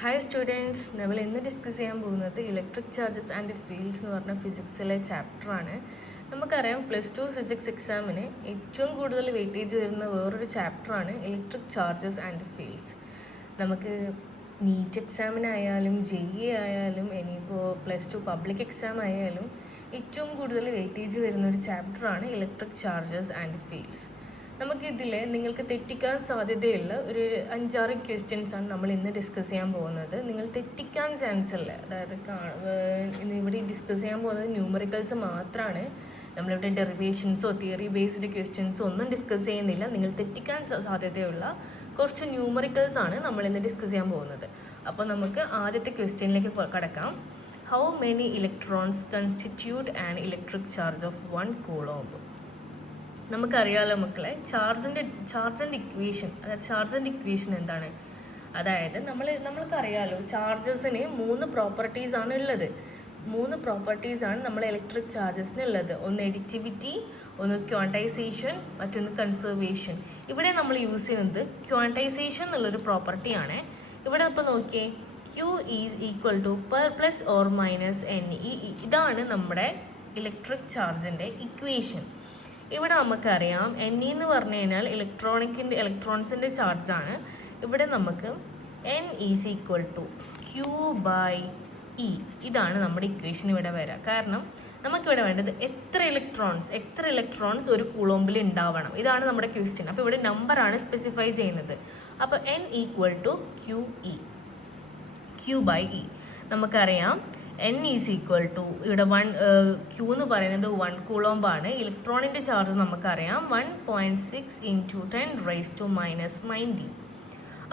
Hi students, നമ്മൾ ഇന്ന് discuss ചെയ്യാൻ പോകുന്നത് ഇലക്ട്രിക് ചാർജസ് ആൻഡ് ഫീൽഡ്സ് എന്ന് പറഞ്ഞ ഫിസിക്സിലെ ചാപ്റ്ററാണ്. നമുക്കറിയാം +2 ഫിസിക്സ് എക്സാമിന് ഏറ്റവും കൂടുതൽ വെയിറ്റേജ് വരുന്ന വേറൊരു ചാപ്റ്ററാണ് ഇലക്ട്രിക് ചാർജസ് ആൻഡ് ഫീൽഡ്സ്. നമുക്ക് നീറ്റ് എക്സാമിനായാലും JEE ആയാലും ഇനിയിപ്പോൾ +2 പബ്ലിക് എക്സാം ആയാലും ഏറ്റവും കൂടുതൽ വെയിറ്റേജ് വരുന്നൊരു ചാപ്റ്ററാണ് ഇലക്ട്രിക് ചാർജസ് ആൻഡ് ഫീൽഡ്സ്. നമുക്കിതിൽ നിങ്ങൾക്ക് തെറ്റിക്കാൻ സാധ്യതയുള്ള ഒരു 5-6 ക്വസ്റ്റ്യൻസ് ആണ് നമ്മൾ ഇന്ന് ഡിസ്കസ് ചെയ്യാൻ പോകുന്നത്. നിങ്ങൾ തെറ്റിക്കാൻ ചാൻസ് ഇല്ല. അതായത് ഇവിടെ ഡിസ്കസ് ചെയ്യാൻ പോകുന്നത് ന്യൂമറിക്കൽസ് മാത്രമാണ്. നമ്മളിവിടെ ഡെറിവേഷൻസോ തിയറി ബേസ്ഡ് ക്വസ്റ്റ്യൻസോ ഒന്നും ഡിസ്കസ് ചെയ്യുന്നില്ല. നിങ്ങൾ തെറ്റിക്കാൻ സാധ്യതയുള്ള കുറച്ച് ന്യൂമറിക്കൽസ് ആണ് നമ്മൾ ഇന്ന് ഡിസ്കസ് ചെയ്യാൻ പോകുന്നത്. അപ്പോൾ നമുക്ക് ആദ്യത്തെ ക്വസ്റ്റ്യനിലേക്ക് കടക്കാം. How many electrons constitute an electric charge of 1 coulomb? നമുക്കറിയാലോ മക്കളെ, ചാർജ് ആൻഡ് ഇക്വേഷൻ എന്താണ്? അതായത് നമ്മൾക്കറിയാലോ ചാർജസിന് 3 പ്രോപ്പർട്ടീസ് ആണ് ഉള്ളത്. 3 പ്രോപ്പർട്ടീസ് ആണ് നമ്മൾ ഇലക്ട്രിക് ചാർജസിന് ഉള്ളത്. ഒന്ന് എഡിറ്റിവിറ്റി, ഒന്ന് ക്വാണ്ടൈസേഷൻ, മറ്റൊന്ന് കൺസർവേഷൻ. ഇവിടെ നമ്മൾ യൂസ് ചെയ്യുന്നത് ക്വാണ്ടൈസേഷൻ എന്നുള്ളൊരു പ്രോപ്പർട്ടിയാണ്. ഇവിടെ ഇപ്പോൾ നോക്കിയേ, Q is equal two plus or minus NE. ഇതാണ് നമ്മുടെ ഇലക്ട്രിക് ചാർജിൻ്റെ ഇക്വേഷൻ. ഇവിടെ നമുക്കറിയാം NE എന്ന് പറഞ്ഞു കഴിഞ്ഞാൽ ഇലക്ട്രോൺസിൻ്റെ ചാർജാണ്. ഇവിടെ നമുക്ക് N is equal to Q/E. ഇതാണ് നമ്മുടെ ഇക്വേഷൻ ഇവിടെ വരിക. കാരണം നമുക്കിവിടെ വേണ്ടത് എത്ര ഇലക്ട്രോൺസ് ഒരു കൂളോംബിൽ ഉണ്ടാവണം. ഇതാണ് നമ്മുടെ ക്വസ്റ്റ്യൻ. അപ്പോൾ ഇവിടെ നമ്പറാണ് സ്പെസിഫൈ ചെയ്യുന്നത്. അപ്പോൾ N ഈക്വൽ ടു Q/E. നമുക്കറിയാം N ഈസ് ഈക്വൽ ടു ഇവിടെ Q എന്ന് പറയുന്നത് 1 കൂളോംബാണ്. ഇലക്ട്രോണിൻ്റെ ചാർജ് നമുക്കറിയാം 1.6 × 10⁻⁻⁹.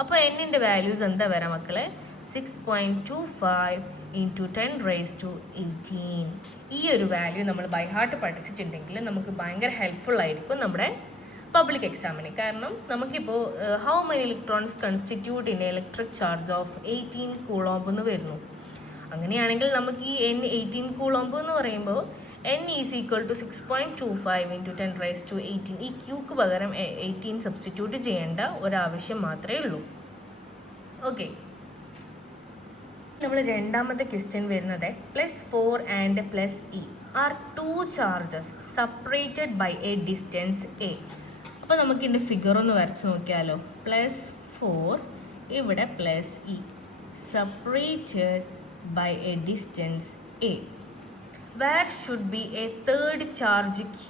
അപ്പോൾ Nൻ്റെ വാല്യൂസ് എന്താ വരാം മക്കളെ? 6.25 × 10⁻18. ഈ ഒരു വാല്യൂ നമ്മൾ ബൈ ഹാർട്ട് പഠിച്ചിട്ടുണ്ടെങ്കിൽ നമുക്ക് ഭയങ്കര ഹെൽപ്ഫുൾ ആയിരിക്കും നമ്മുടെ പബ്ലിക് എക്സാമിന്. കാരണം നമുക്കിപ്പോൾ how many electrons constitute in electric charge of 18 coulomb എന്ന് വരുന്നു. അങ്ങനെയാണെങ്കിൽ നമുക്ക് ഈ N18 കൂളോംബ് എന്ന് പറയുമ്പോൾ N ഈസ് ഈക്വൽ ടു 6.25 × 10⁻18. ഈ Qക്ക് പകരം 18 സബ്സ്റ്റിറ്റ്യൂട്ട് ചെയ്യേണ്ട ഒരാവശ്യം മാത്രമേ ഉള്ളൂ. ഓക്കെ, നമ്മൾ രണ്ടാമത്തെ ക്വസ്റ്റ്യൻ വരുന്നത് +4 and +E are 2 charges separated by a distance A. അപ്പോൾ നമുക്ക് ഇതിൻ്റെ ഫിഗർ ഒന്ന് വരച്ച് നോക്കിയാലോ. +4 ഇവിടെ +E separated by a distance A, where should be a third charge Q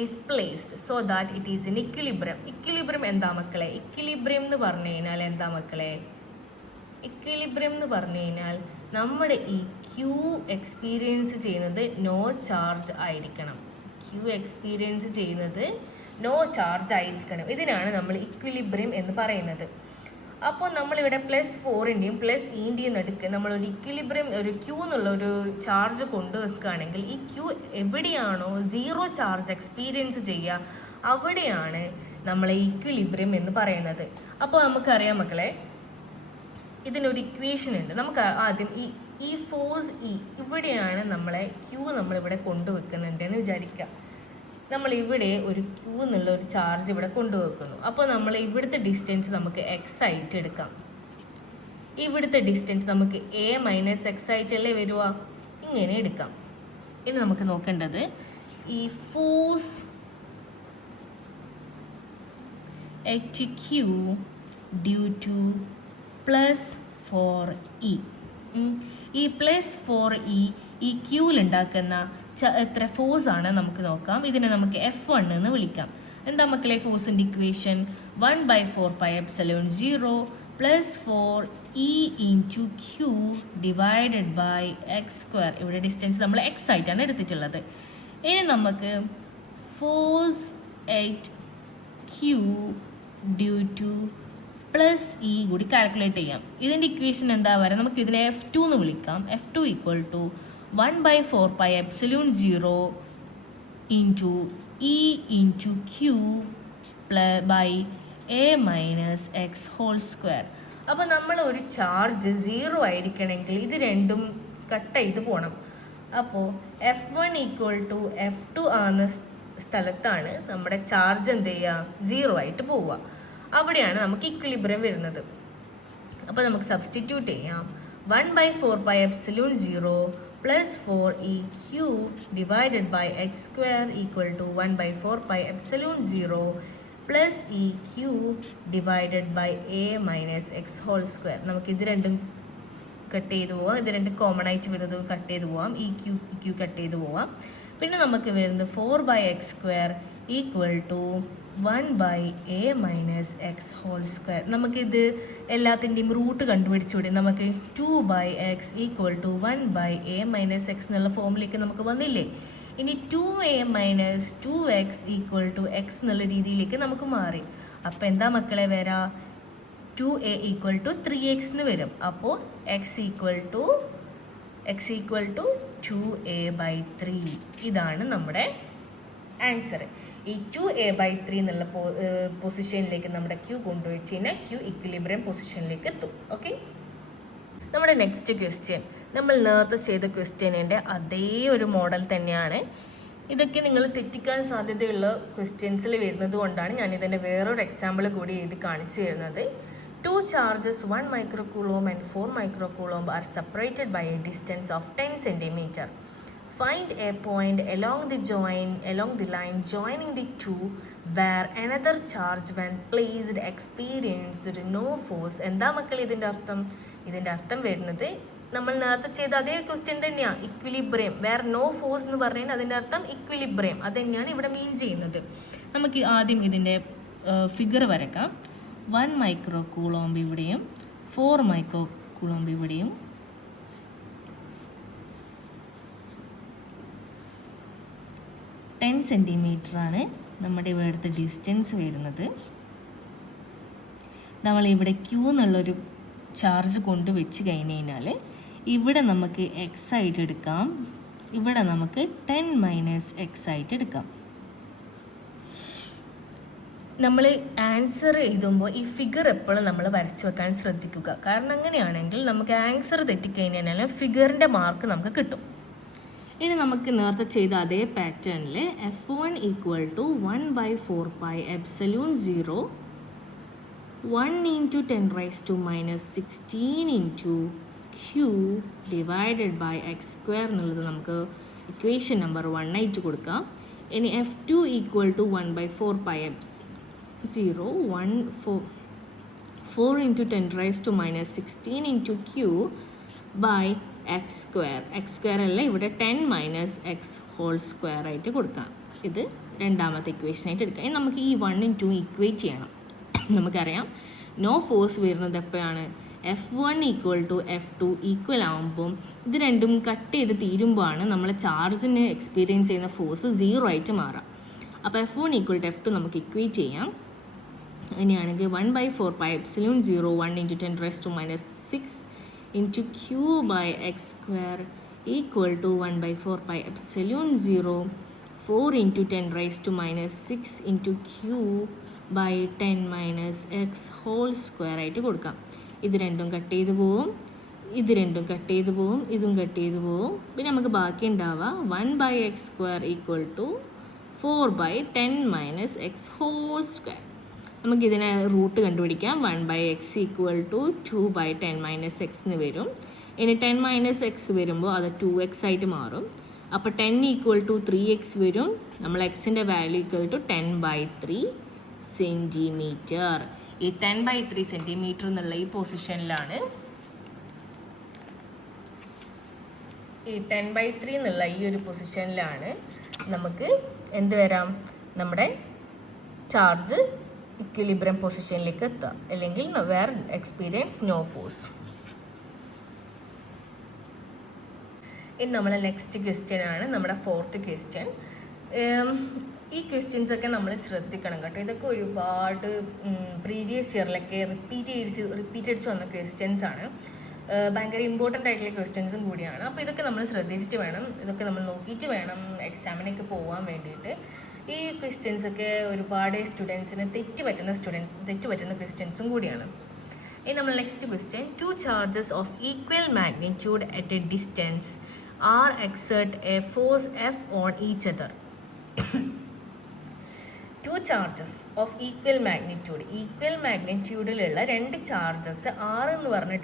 is placed so that it is in equilibrium. Equilibrium എന്താ മക്കളെ? Equilibrium എന്ന് പറഞ്ഞു കഴിഞ്ഞാൽ എന്താ മക്കളെ? Equilibrium എന്ന് പറഞ്ഞു കഴിഞ്ഞാൽ നമ്മുടെ ഈ Q എക്സ്പീരിയൻസ് ചെയ്യുന്നത് നോ ചാർജ് ആയിരിക്കണം. Q എക്സ്പീരിയൻസ് ചെയ്യുന്നത് നോ ചാർജ് ആയിരിക്കണം. ഇതിനാണ് നമ്മൾ ഇക്വിലിബ്രിയം എന്ന് പറയുന്നത്. അപ്പോൾ നമ്മളിവിടെ +4ൻ്റെയും +Eൻ്റെയും നടുക്ക് നമ്മളൊരു ഇക്വിലിബ്രിയം, ഒരു Q എന്നുള്ള ഒരു ചാർജ് കൊണ്ടുവെക്കുകയാണെങ്കിൽ ഈ Q എവിടെയാണോ 0 ചാർജ് എക്സ്പീരിയൻസ് ചെയ്യുക അവിടെയാണ് നമ്മളെ ഇക്വിലിബ്രിയം എന്ന് പറയുന്നത്. അപ്പോൾ നമുക്കറിയാം മക്കളെ, ഇതിനൊരു ഇക്വേഷൻ ഉണ്ട്. നമുക്ക് ആദ്യം ഈ ഫോഴ്സ് ഇവിടെയാണ് നമ്മളെ Q നമ്മളിവിടെ കൊണ്ടുവെക്കുന്നുണ്ടെന്ന് വിചാരിക്കുക. നമ്മൾ ഇവിടെ ഒരു Q എന്നുള്ള ഒരു ചാർജ് ഇവിടെ കൊണ്ടുവെക്കുന്നു. അപ്പോൾ നമ്മൾ ഇവിടുത്തെ ഡിസ്റ്റൻസ് നമുക്ക് x ആയിട്ട് എടുക്കാം. ഇവിടുത്തെ ഡിസ്റ്റൻസ് നമുക്ക് A - x ആയിട്ടല്ലേ വരുക, ഇങ്ങനെ എടുക്കാം. ഇനി നമുക്ക് നോക്കേണ്ടത് ഈ force HQ due to +4E. ഈ +4E ഈ Qയിലുണ്ടാക്കുന്ന എത്ര ഫോഴ്സ് ആണ് നമുക്ക് നോക്കാം. ഇതിനെ നമുക്ക് F1 എന്ന് വിളിക്കാം. എന്താ മക്കളെ ഫോഴ്സിൻ്റെ equation? 1/4πε0 +4E × Q divided by x². ഇവിടെ ഡിസ്റ്റൻസ് നമ്മൾ x ആയിട്ടാണ് എടുത്തിട്ടുള്ളത്. ഇനി നമുക്ക് force HQ due to +E കൂടി കാൽക്കുലേറ്റ് ചെയ്യാം. ഇതിൻ്റെ ഇക്വേഷൻ എന്താ പറയുക? നമുക്ക് ഇതിനെ F2 എന്ന് വിളിക്കാം. F2 equal to 1/4πε0 × E × Q by A - x². അപ്പോൾ നമ്മൾ ഒരു ചാർജ് 0 ആയിരിക്കണമെങ്കിൽ ഇത് രണ്ടും കട്ട് ചെയ്ത് പോകണം. അപ്പോൾ F1 ഈക്വൽ ടു F2 ആകുന്ന സ്ഥലത്താണ് നമ്മുടെ ചാർജ് എന്ത് ചെയ്യുക? 0 ആയിട്ട് പോവുക. അവിടെയാണ് നമുക്ക് ഇക്വിലിബ്രിയം വരുന്നത്. അപ്പോൾ നമുക്ക് സബ്സ്റ്റിറ്റ്യൂട്ട് ചെയ്യാം. 1/4πε0 plus 4eq divided by x square equal to 1/4πε0 plus eq divided by a minus x whole square. നമുക്ക് ഇത് രണ്ടും കട്ട് ചെയ്ത് പോവാം. ഇത് രണ്ട് കോമൺ ആയിട്ട് വരുന്നത് കട്ട് ചെയ്ത് പോവാം. ഇ ക്യൂ കട്ട് ചെയ്ത് പോവാം. പിന്നെ നമുക്ക് വരുന്നത് 4/x² equal to 1/a minus x whole square. നമുക്കിത് എല്ലാത്തിൻ്റെയും റൂട്ട് കണ്ടുപിടിച്ചുകൂടി. നമുക്ക് 2/x equal to 1/a minus X എന്നുള്ള ഫോമിലേക്ക് നമുക്ക് വന്നില്ലേ. ഇനി 2a minus 2x equal to X എന്നുള്ള രീതിയിലേക്ക് നമുക്ക് മാറി. അപ്പോൾ എന്താ മക്കളെ വരാ? 2a ഈക്വൽ ടു 3x എന്ന് വരും. അപ്പോൾ x ഈക്വൽ ടു 2a/3. ഇതാണ് നമ്മുടെ ആൻസർ. ഈ 2a/3 എന്നുള്ള പൊസിഷനിലേക്ക് നമ്മുടെ ക്യൂ കൊണ്ടുവച്ച് കഴിഞ്ഞാൽ ക്യൂ ഇക്വിലിബ്രിയം പൊസിഷനിലേക്ക് എത്തും. ഓക്കെ, നമ്മുടെ നെക്സ്റ്റ് ക്വസ്റ്റ്യൻ നമ്മൾ നേരത്തെ ചെയ്ത ക്വസ്റ്റ്യനിൻ്റെ അതേ ഒരു മോഡൽ തന്നെയാണ്. ഇതൊക്കെ നിങ്ങൾ തെറ്റിക്കാൻ സാധ്യതയുള്ള ക്വസ്റ്റ്യൻസിൽ വരുന്നത് കൊണ്ടാണ് ഞാൻ ഇതിൻ്റെ വേറൊരു എക്സാമ്പിൾ കൂടി എഴുതി കാണിച്ചു തരുന്നത്. 2 charges 1 microcoulomb and 4 microcoulomb are separated by a distance of 10 centimeter. Find a point along the line joining the two where another charge when placed experienced no force. എന്താ മക്കൾ ഇതിൻ്റെ അർത്ഥം? ഇതിൻ്റെ അർത്ഥം വരുന്നത് നമ്മൾ നേരത്തെ ചെയ്ത അതേ ക്വസ്റ്റ്യൻ തന്നെയാണ്, ഇക്വിലിബ്രിയം. വേർ നോ ഫോഴ്സ് എന്ന് പറഞ്ഞു കഴിഞ്ഞാൽ അതിൻ്റെ അർത്ഥം ഇക്വിലിബ്രിയം. അത് തന്നെയാണ് ഇവിടെ മീൻ ചെയ്യുന്നത്. നമുക്ക് ആദ്യം ഇതിൻ്റെ ഫിഗർ വരക്കാം. 1 microcoulomb ഇവിടെയും 4 microcoulomb ഇവിടെയും 10 സെൻറ്റിമീറ്റർ ആണ് നമ്മുടെ ഇവിടുത്തെ ഡിസ്റ്റൻസ് വരുന്നത്. നമ്മളിവിടെ ക്യൂ എന്നുള്ളൊരു ചാർജ് കൊണ്ട് വെച്ച് കഴിഞ്ഞ് കഴിഞ്ഞാൽ ഇവിടെ നമുക്ക് എക്സ് ആയിട്ട് എടുക്കാം, ഇവിടെ നമുക്ക് 10 മൈനസ് എക്സ് ആയിട്ട് എടുക്കാം. നമ്മൾ ആൻസർ എഴുതുമ്പോൾ ഈ ഫിഗർ എപ്പോഴും നമ്മൾ വരച്ച് വെക്കാൻ ശ്രദ്ധിക്കുക. കാരണം അങ്ങനെയാണെങ്കിൽ നമുക്ക് ആൻസർ തെറ്റിക്കഴിഞ്ഞാൽ ഫിഗറിൻ്റെ മാർക്ക് നമുക്ക് കിട്ടും. ഇനി നമുക്ക് നേരത്തെ ചെയ്ത അതേ പാറ്റേണിൽ F1 equal to 1/4πε0 1 × 10⁻⁻16 into Q divided by x² എന്നുള്ളത് നമുക്ക് ഇക്വേഷൻ നമ്പർ 1 ആയിട്ട് കൊടുക്കാം. ഇനി F2 equal to 1/4πε0 4 × 10⁻⁻16 into Q by x² അല്ല, ഇവിടെ 10 മൈനസ് എക്സ് ഹോൾ സ്ക്വയർ ആയിട്ട് കൊടുക്കാം. ഇത് രണ്ടാമത്തെ ഇക്വേഷൻ ആയിട്ട് എടുക്കാം. ഇനി നമുക്ക് ഈ 1ഉം 2ഉം ഇക്വേറ്റ് ചെയ്യണം. നമുക്കറിയാം നോ ഫോഴ്സ് വരുന്നത് എപ്പോഴാണ്? F1 equal to F2 equal ആകുമ്പം ഇത് രണ്ടും കട്ട് ചെയ്ത് തീരുമ്പോഴാണ് നമ്മളെ ചാർജിന് എക്സ്പീരിയൻസ് ചെയ്യുന്ന ഫോഴ്സ് 0 ആയിട്ട് മാറാം. അപ്പോൾ F1 ഈക്വൽ ടു F2 നമുക്ക് ഇക്വേറ്റ് ചെയ്യാം. അങ്ങനെയാണെങ്കിൽ 1/4πε0 1 × 10⁻⁻6 into q by x² equal to 1/4πε0 4 × 10⁻⁻6 into q by 10 minus x whole square ആയിട്ട് കൊടുക്കാം. ഇത് രണ്ടും കട്ട് ചെയ്ത് പോവും, ഇത് രണ്ടും കട്ട് ചെയ്ത് പോവും, ഇതും കട്ട് ചെയ്ത് പോവും. പിന്നെ നമുക്ക് ബാക്കി ഉണ്ടാവുക 1/x² equal to 4/10 - x whole square. നമുക്കിതിനെ റൂട്ട് കണ്ടുപിടിക്കാം. 1/x ഈക്വൽ ടു 2/10 - x എന്ന് വരും. ഇനി 10 - x വരുമ്പോൾ അത് 2x ആയിട്ട് മാറും. അപ്പോൾ 10 ഈക്വൽ ടു 3x വരും. നമ്മൾ എക്സിൻ്റെ വാല്യൂ ഈക്വൽ ടു 10/3 സെൻറ്റിമീറ്റർ. ഈ 10/3 സെൻറ്റിമീറ്റർ എന്നുള്ള ഈ പൊസിഷനിലാണ്, ഈ 10/3 എന്നുള്ള ഈ ഒരു പൊസിഷനിലാണ് നമുക്ക് എന്ത് വരാം, നമ്മുടെ ചാർജ് ഇക്വിലിബ്രിയം പൊസിഷനിലേക്ക് എത്തുക, അല്ലെങ്കിൽ വേർ എക്സ്പീരിയൻസ് നോ ഫോഴ്സ്. ഇനി നമ്മളെ നെക്സ്റ്റ് ക്വസ്റ്റ്യൻ ആണ് നമ്മുടെ 4th ക്വസ്റ്റ്യൻ. ഈ ക്വസ്റ്റ്യൻസ് ഒക്കെ നമ്മൾ ശ്രദ്ധിക്കണം കേട്ടോ. ഇതൊക്കെ ഒരുപാട് പ്രീവിയസ് ഇയറിലൊക്കെ റിപ്പീറ്റ് അടിച്ച് വന്ന ക്വസ്റ്റ്യൻസ് ആണ്. ഭയങ്കര ഇമ്പോർട്ടൻ്റ് ആയിട്ടുള്ള ക്വസ്റ്റ്യൻസും കൂടിയാണ്. അപ്പോൾ ഇതൊക്കെ നമ്മൾ ശ്രദ്ധിച്ചിട്ട് വേണം, ഇതൊക്കെ നമ്മൾ നോക്കിയിട്ട് വേണം എക്സാമിനൊക്കെ പോകാൻ വേണ്ടിയിട്ട്. ഈ ക്വസ്റ്റ്യൻസ് ഒക്കെ ഒരുപാട് സ്റ്റുഡൻസിന് തെറ്റുപറ്റുന്ന ക്വസ്റ്റ്യൻസും കൂടിയാണ്. ഇനി നമ്മൾ next question, 2 charges of equal magnitude at a distance are exert a force F on each other. Two charges of equal മാഗ്നിറ്റ്യൂഡിലുള്ള രണ്ട് ചാർജസ് ആർ എന്ന് പറഞ്ഞ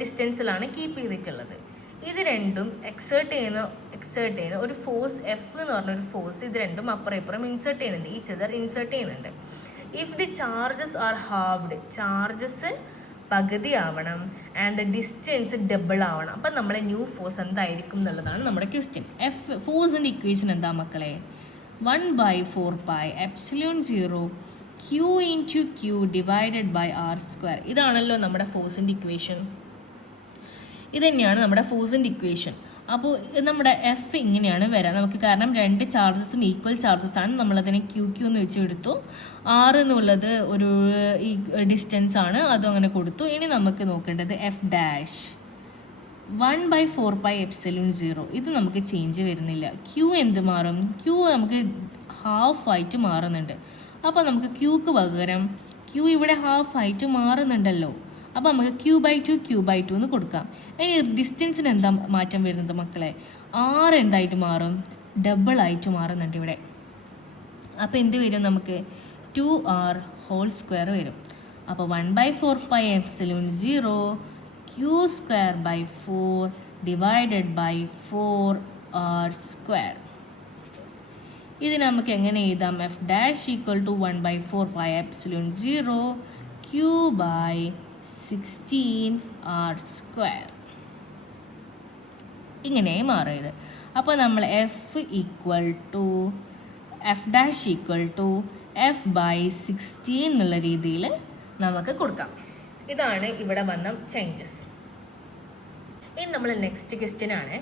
ഡിസ്റ്റൻസിലാണ് കീപ്പ് ചെയ്തിട്ടുള്ളത്. ഇത് രണ്ടും എക്സേർട്ട് ചെയ്യുന്ന ഒരു ഫോഴ്സ് എഫ് എന്ന് പറഞ്ഞൊരു ഫോഴ്സ് ഇത് രണ്ടും അപ്പുറം ഇപ്പുറം ഇൻസേർട്ട് ചെയ്യുന്നുണ്ട്. If the charges are halved, charges പകുതി ആവണം ആൻഡ് ദ ഡിസ്റ്റൻസ് ഡബിൾ ആവണം. അപ്പം നമ്മളെ ന്യൂ ഫോഴ്സ് എന്തായിരിക്കും എന്നുള്ളതാണ് നമ്മുടെ ക്വസ്റ്റ്യൻ. ഫോഴ്സിൻ്റെ ഇക്വേഷൻ എന്താ മക്കളെ? 1/4πε0 Q into Q divided by r². ഇതാണല്ലോ നമ്മുടെ ഫോഴ്സിൻ്റെ ഇക്വേഷൻ. ഇത് തന്നെയാണ് നമ്മുടെ ഫോഴ്സിൻ്റെ ഇക്വേഷൻ. അപ്പോൾ നമ്മുടെ എഫ് ഇങ്ങനെയാണ് വരാം നമുക്ക്. കാരണം രണ്ട് ചാർജസും ഈക്വൽ ചാർജസ് ആണ്. നമ്മളതിനെ Q എന്ന് വെച്ച് എടുത്തു. R എന്നുള്ളത് ഒരു ഡിസ്റ്റൻസ് ആണ്, അതും അങ്ങനെ കൊടുത്തു. ഇനി നമുക്ക് നോക്കേണ്ടത് F'. 1/4πε0 ഇത് നമുക്ക് ചേഞ്ച് വരുന്നില്ല. Q എന്ത് മാറും? Q നമുക്ക് ഹാഫ് ആയിട്ട് മാറുന്നുണ്ട്. അപ്പോൾ നമുക്ക് Qക്ക് പകരം Q ഇവിടെ ഹാഫ് ആയിട്ട് മാറുന്നുണ്ടല്ലോ. അപ്പോൾ നമുക്ക് Q/2 എന്ന് കൊടുക്കാം. ഇനി ഡിസ്റ്റൻസിന് എന്താ മാറ്റം വരുന്നത് മക്കളെ? R എന്തായിട്ട് മാറും? ഡബിൾ ആയിട്ട് മാറുന്നുണ്ട് ഇവിടെ. അപ്പോൾ എന്ത് വരും? നമുക്ക് 2r² വരും. അപ്പോൾ 1/4πε0 Q²/4 divided by 4r². ഇത് നമുക്ക് എങ്ങനെ എഴുതാം? F' = 1/4πε0 Q/16r². ഇങ്ങനെ മാറിയത്. അപ്പോൾ നമ്മൾ F' F/16 എന്നുള്ള രീതിയിൽ നമുക്ക് കൊടുക്കാം. ഇതാണ് ഇവിടെ വന്ന ചേഞ്ചസ്. ഇനി നമ്മൾ നെക്സ്റ്റ് ക്വസ്റ്റ്യൻ ആണ്.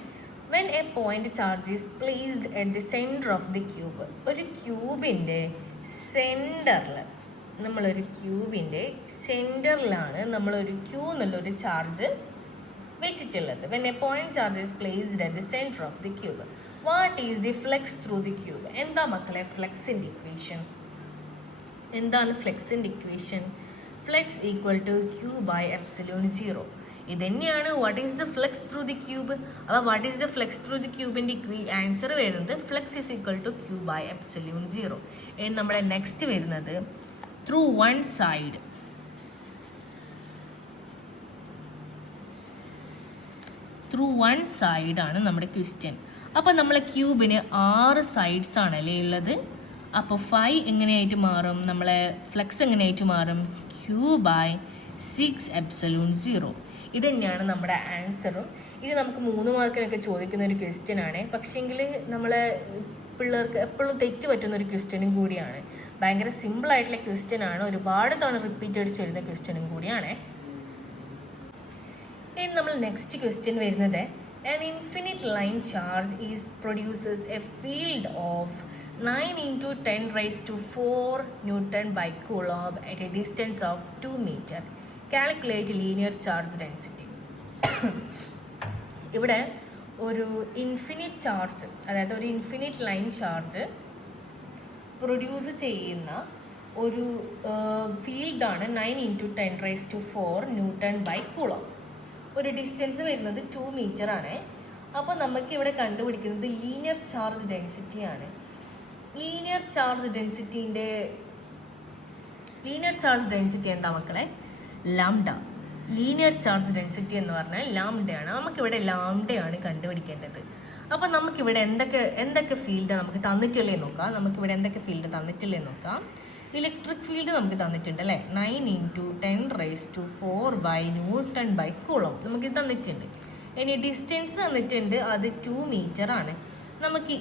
When a point charge is placed at the centre of the cube. ഒരു ക്യൂബിൻ്റെ സെൻറ്ററിലാണ് നമ്മളൊരു Q എന്നുള്ളൊരു ചാർജ് വെച്ചിട്ടുള്ളത്. When a point charge is placed at the centre of the cube, what is the flux through the cube? എന്താ മക്കളെ ഫ്ലെക്സിൻ്റെ equation? എന്താണ് ഫ്ലെക്സിൻ്റെ equation? Flux equal to Q/ε0. ഇത് തന്നെയാണ് what is the flux through the cube. അപ്പോൾ what is the flux through the ക്യൂബിൻ്റെ answer വരുന്നത് flux is equal to Q/ε0. ഇനി നമ്മുടെ നെക്സ്റ്റ് വരുന്നത് ത്രൂ വൺ സൈഡ്. ആണ് നമ്മുടെ ക്വസ്റ്റ്യൻ. അപ്പോൾ നമ്മളെ ക്യൂബിന് 6 സൈഡ്സ് ആണല്ലേ ഉള്ളത്. അപ്പോൾ 5 എങ്ങനെയായിട്ട് മാറും? നമ്മളെ ഫ്ലെക്സ് എങ്ങനെയായിട്ട് മാറും? Q/6ε0. ഇത് തന്നെയാണ് നമ്മുടെ ആൻസറും. ഇത് നമുക്ക് 3 മാർക്കിനൊക്കെ ചോദിക്കുന്ന ഒരു ക്വസ്റ്റ്യൻ ആണ്. പക്ഷേങ്കിൽ നമ്മളെ പിള്ളേർക്ക് എപ്പോഴും തെറ്റ് പറ്റുന്ന ഒരു ക്വസ്റ്റ്യനും കൂടിയാണ്. ഭയങ്കര സിമ്പിളായിട്ടുള്ള ക്വസ്റ്റ്യൻ ആണ്. ഒരുപാട് തവണ റിപ്പീറ്റ് അടിച്ച് വരുന്ന ക്വസ്റ്റ്യനും കൂടിയാണ്. ഇനി നമ്മൾ നെക്സ്റ്റ് ക്വസ്റ്റ്യൻ വരുന്നത് an infinite line charge produces a field of 9 × 10⁴ Newton by Coulomb at a distance of 2 meter. Calculate linear charge density. ഇവിടെ ഒരു ഇൻഫിനിറ്റ് ചാർജ്, അതായത് ഒരു ഇൻഫിനിറ്റ് ലൈൻ ചാർജ് പ്രൊഡ്യൂസ് ചെയ്യുന്ന ഒരു ഫീൽഡാണ് 9 × 10⁴ Newton by Coulomb. ഒരു distance വരുന്നത് 2 മീറ്റർ ആണ്. അപ്പോൾ നമുക്ക് ഇവിടെ കണ്ടുപിടിക്കുന്നത് ലീനിയർ ചാർജ് ഡെൻസിറ്റിയാണ്. ലീനിയർ ചാർജ് ഡെൻസിറ്റി എന്താ മക്കളെ? ലാംഡ. ലീനിയർ ചാർജ് ഡെൻസിറ്റി എന്ന് പറഞ്ഞാൽ ലാംഡയാണ്. നമുക്കിവിടെ ലാംഡയാണ് കണ്ടുപിടിക്കേണ്ടത്. അപ്പോൾ നമുക്കിവിടെ എന്തൊക്കെ ഫീൽഡ് നമുക്ക് തന്നിട്ടില്ലേ നോക്കാം. ഇലക്ട്രിക് ഫീൽഡ് നമുക്ക് തന്നിട്ടുണ്ട് അല്ലേ? 9 × 10⁴ Newton by Coulomb നമുക്ക് തന്നിട്ടുണ്ട്. ഇനി ഡിസ്റ്റൻസ് തന്നിട്ടുണ്ട്, അത് 2 മീറ്റർ ആണ്. നമുക്ക്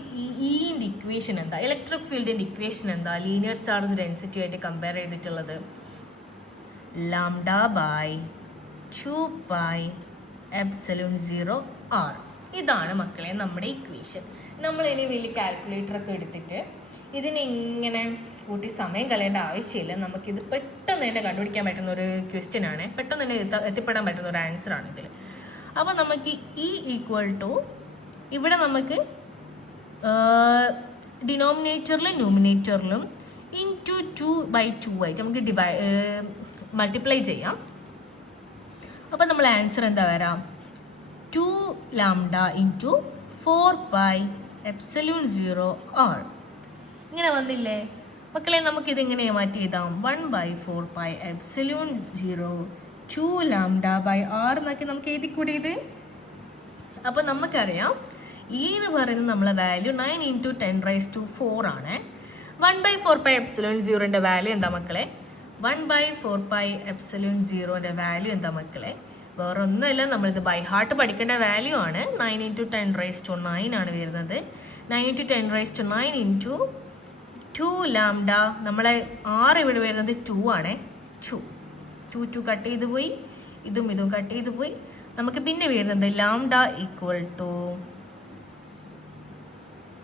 ഈൻ്റെ ഇക്വേഷൻ എന്താ? ഇലക്ട്രിക് ഫീൽഡിൻ്റെ ഇക്വേഷൻ എന്താ? ലീനിയർ ചാർജ് ഡെൻസിറ്റി ആയിട്ട് കമ്പയർ ചെയ്തിട്ടുള്ളത് λ/2πε0r. ഇതാണ് മക്കളെ നമ്മുടെ ഇക്വേഷൻ. നമ്മളിനി വലിയ കാൽക്കുലേറ്ററൊക്കെ എടുത്തിട്ട് ഇതിനെങ്ങനെ കൂട്ടി സമയം കളയേണ്ട ആവശ്യമില്ല. നമുക്കിത് പെട്ടെന്ന് തന്നെ കണ്ടുപിടിക്കാൻ പറ്റുന്ന ഒരു ക്വസ്റ്റ്യൻ ആണ്. പെട്ടെന്ന് തന്നെ എത്തിപ്പെടാൻ പറ്റുന്ന ഒരു ആൻസർ ആണ് ഇതിൽ. അപ്പോൾ നമുക്ക് ഇവിടെ നമുക്ക് ഡിനോമിനേറ്ററിലും ന്യൂമിനേറ്ററിലും ഇൻറ്റു 2/2 ആയിട്ട് നമുക്ക് മൾട്ടിപ്ലൈ ചെയ്യാം. അപ്പോൾ നമ്മൾ ആൻസർ എന്താ വരാം? 2λ × 4πε0r. ഇങ്ങനെ വന്നില്ലേ മക്കളെ? നമുക്കിതിങ്ങനെ മാറ്റി എഴുതാം. 1/4πε0 2λ/r എന്നൊക്കെ നമുക്ക് എഴുതിക്കൂടി ഇത്. അപ്പോൾ നമുക്കറിയാം E എന്ന് പറയുന്നത് നമ്മളെ വാല്യൂ 9 × 10⁻⁴ ആണ്. 1/4πε0ൻ്റെ വാല്യൂ എന്താ മക്കളെ? 1/4πε0ൻ്റെ വാല്യൂ എന്താ മക്കളെ? വേറെ ഒന്നുമില്ല, നമ്മളിത് ബൈ ഹാർട്ട് പഠിക്കേണ്ട വാല്യൂ ആണ്. 9 × 10⁻9 ആണ് വരുന്നത്. 9 × 10⁻9 × 2λ. നമ്മളെ r ഇവിടെ വരുന്നത് 2 ആണ്. 2 കട്ട് ചെയ്ത് പോയി, ഇതും കട്ട് ചെയ്ത് പോയി. നമുക്ക് പിന്നെ വരുന്നത് λ =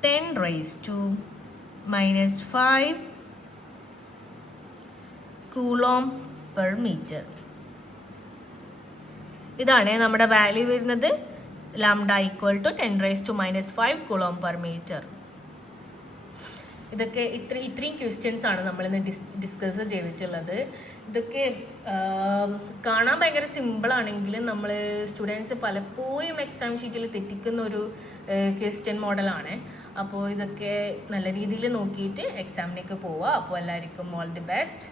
10⁻⁵ കൂളോം/മീറ്റർ. ഇതാണ് നമ്മുടെ വാല്യൂ വരുന്നത്. λ = 10⁻⁵ കൂളോം/മീറ്റർ. ഇതൊക്കെ ഇത്രയും ക്വസ്റ്റ്യൻസ് ആണ് നമ്മളിന്ന് ഡിസ്കസ് ചെയ്തിട്ടുള്ളത്. ഇതൊക്കെ കാണാൻ ഭയങ്കര സിമ്പിളാണെങ്കിലും നമ്മൾ സ്റ്റുഡൻസ് പലപ്പോഴും എക്സാം ഷീറ്റിൽ തെറ്റിക്കുന്ന ഒരു ക്വസ്റ്റ്യൻ മോഡലാണ്. അപ്പോൾ ഇതൊക്കെ നല്ല രീതിയിൽ നോക്കിയിട്ട് എക്സാമിലേക്ക് പോവുക. അപ്പോൾ എല്ലാവർക്കും ഓൾ ദി ബെസ്റ്റ്.